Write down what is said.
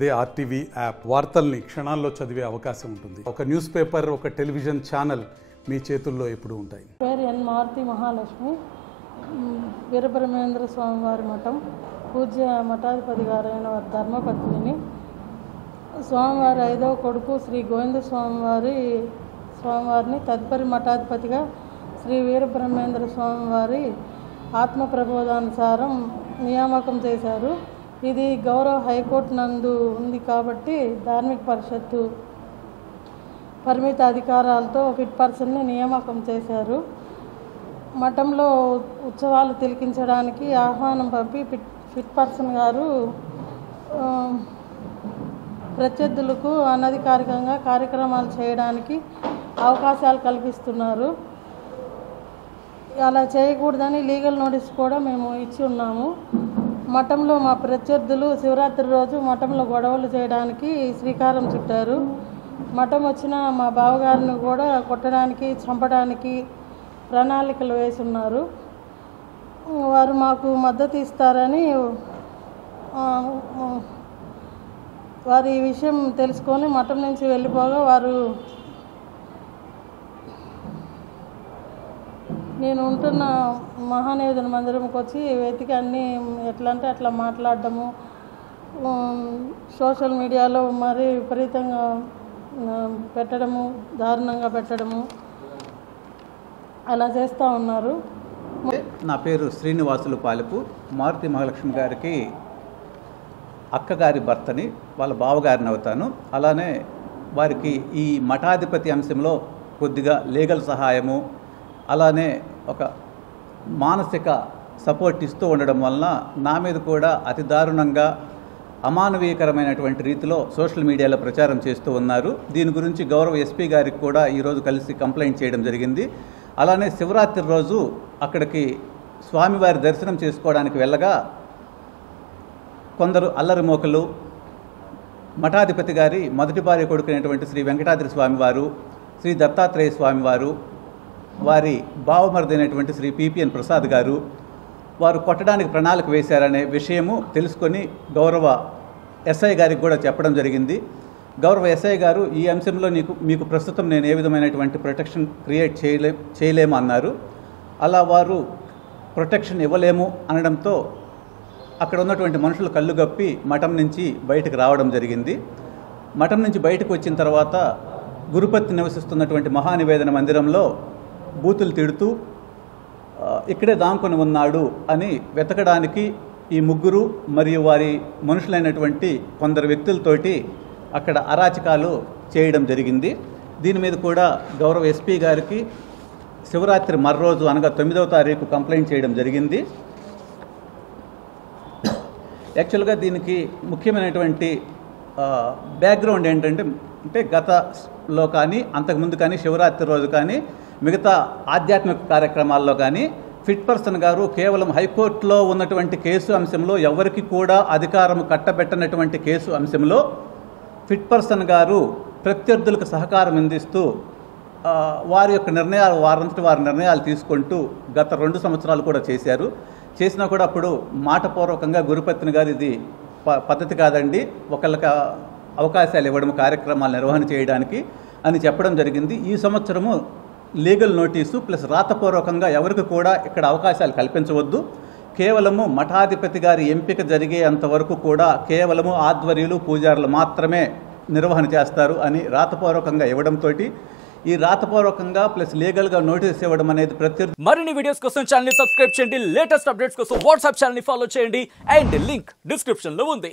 అదే RTV app వార్తల్ని క్షణాల్లో చదివే అవకాశం ఉంటుంది. ఒక న్యూస్ పేపర్, ఒక టెలివిజన్ ఛానల్ మీ చేతుల్లో ఎప్పుడూ ఉంటాయి. పేరు ఎన్ మారుతి మహాలక్ష్మి, వీరబ్రహ్మేంద్ర స్వామివారి మఠం పూజ్య మఠాధిపతి గారైన ధర్మపత్నిని. స్వామివారి 5వ కొడుకు శ్రీ గోవింద స్వామివారిని తదుపరి మఠాధిపతిగా శ్రీ వీరబ్రహ్మేంద్ర స్వామివారి ఆత్మ ప్రబోధానుసారం నియామకం చేశారు. ఇది గౌరవ హైకోర్టు నందు ఉంది కాబట్టి ధార్మిక పరిషత్తు పరిమిత అధికారాలతో ఫిట్ పర్సన్ని నియామకం చేశారు. మఠంలో ఉత్సవాలు తిలకించడానికి ఆహ్వానం పంపి ఫిట్ పర్సన్ గారు ప్రత్యర్థులకు అనధికారికంగా కార్యక్రమాలు చేయడానికి అవకాశాలు కల్పిస్తున్నారు. అలా చేయకూడదని లీగల్ నోటీస్ కూడా మేము ఇచ్చి ఉన్నాము. మఠంలో మా ప్రత్యర్థులు శివరాత్రి రోజు మఠంలో గొడవలు చేయడానికి శ్రీకారం చుట్టారు. మఠం వచ్చిన మా బావగారిని కూడా కొట్టడానికి, చంపడానికి ప్రణాళికలు వేసున్నారు. వారు మాకు మద్దతు ఇస్తారని వారు ఈ విషయం తెలుసుకొని మఠం నుంచి వెళ్ళిపోగా వారు నేను ఉంటున్న మహానివేదన మందిరంకి వచ్చి వెతికి అన్నీ ఎట్లా అంటే అట్లా మాట్లాడడము, సోషల్ మీడియాలో మరీ విపరీతంగా పెట్టడము, దారుణంగా పెట్టడము అలా చేస్తూ ఉన్నారు. నా పేరు శ్రీనివాసులు పాలెపు. మారుతి మహాలక్ష్మి గారికి అక్కగారి భర్తని, వాళ్ళ బావగారిని అవుతాను. అలానే వారికి ఈ మఠాధిపతి అంశంలో కొద్దిగా లీగల్ సహాయము, అలానే ఒక మానసిక సపోర్ట్ ఇస్తూ ఉండడం వలన నా మీద కూడా అతి దారుణంగా అమానవీయకరమైనటువంటి రీతిలో సోషల్ మీడియాలో ప్రచారం చేస్తూ ఉన్నారు. దీని గురించి గౌరవ ఎస్పీ గారికి కూడా ఈరోజు కలిసి కంప్లైంట్ చేయడం జరిగింది. అలానే శివరాత్రి రోజు అక్కడికి స్వామివారి దర్శనం చేసుకోవడానికి వెళ్ళగా కొందరు అల్లరిమోకలు మఠాధిపతి గారి మొదటి భార్య కొడుకునేటువంటి శ్రీ వెంకటాద్రి స్వామివారు, శ్రీ దత్తాత్రేయ స్వామివారు, వారి బావమరిదైనటువంటి శ్రీ పిపిఎన్ ప్రసాద్ గారు వారు కొట్టడానికి ప్రణాళిక వేశారనే విషయము తెలుసుకొని గౌరవ ఎస్ఐ గారికి కూడా చెప్పడం జరిగింది. గౌరవ ఎస్ఐ గారు ఈ అంశంలో మీకు ప్రస్తుతం నేను ఏ విధమైనటువంటి ప్రొటెక్షన్ క్రియేట్ చేయలేము అన్నారు. అలా వారు ప్రొటెక్షన్ ఇవ్వలేము అనడంతో అక్కడ ఉన్నటువంటి మనుషులు కళ్ళు గప్పి మఠం నుంచి బయటకు రావడం జరిగింది. మఠం నుంచి బయటకు వచ్చిన తర్వాత గురుపత్తి నివసిస్తున్నటువంటి మహానివేదన మందిరంలో బూతులు తిడుతూ ఇక్కడే దాంకొని ఉన్నాడు అని వెతకడానికి ఈ ముగ్గురు మరియు వారి మనుషులైనటువంటి కొందరు వ్యక్తులతోటి అక్కడ అరాచకాలు చేయడం జరిగింది. దీని మీద కూడా గౌరవ ఎస్పీ గారికి శివరాత్రి మర్రోజు అనగా 9వ తారీఖు కంప్లైంట్ చేయడం జరిగింది. యాక్చువల్గా దీనికి ముఖ్యమైనటువంటి బ్యాక్గ్రౌండ్ ఏంటంటే గతలో కానీ అంతకుముందు కానీ శివరాత్రి రోజు కానీ మిగతా ఆధ్యాత్మిక కార్యక్రమాల్లో కానీ ఫిట్ పర్సన్ గారు కేవలం హైకోర్టులో ఉన్నటువంటి కేసు అంశంలో ఎవరికి కూడా అధికారం కట్టబెట్టనటువంటి కేసు అంశంలో ఫిట్ పర్సన్ గారు ప్రత్యర్థులకు సహకారం అందిస్తూ వారి యొక్క నిర్ణయాలు వారి నిర్ణయాలు తీసుకుంటూ గత 2 సంవత్సరాలు కూడా చేశారు. చేసినా కూడా అప్పుడు మాటపూర్వకంగా గురుపత్ని గారు ఇది పద్ధతి కాదండి, ఒకళ్ళకి అవకాశాలు ఇవ్వడం, కార్యక్రమాలు నిర్వహణ చేయడానికి అని చెప్పడం జరిగింది. ఈ సంవత్సరము లీగల్ నోటీసు ప్లస్ రాతపూర్వకంగా ఎవరికి కూడా ఇక్కడ అవకాశాలు కల్పించవద్దు, కేవలము మఠాధిపతి గారి ఎంపిక జరిగేంతవరకు కూడా కేవలము ఆధ్వర్యులు, పూజారులు మాత్రమే నిర్వహణ చేస్తారు అని రాతపూర్వకంగా ఇవ్వడంతో ఈ రాతపూర్వకంగా ప్లస్ లీగల్గా నోటీస్ ఇవ్వడం అనేది ప్రత్యర్థి. మరిన్ని వీడియోస్ కోసం ఛానల్ ని సబ్స్క్రైబ్ చేయండి, లేటెస్ట్ అప్డేట్స్ కోసం వాట్సాప్ ఛానల్ ని ఫాలో చేయండి అండ్ లింక్ డిస్క్రిప్షన్ లో ఉంది.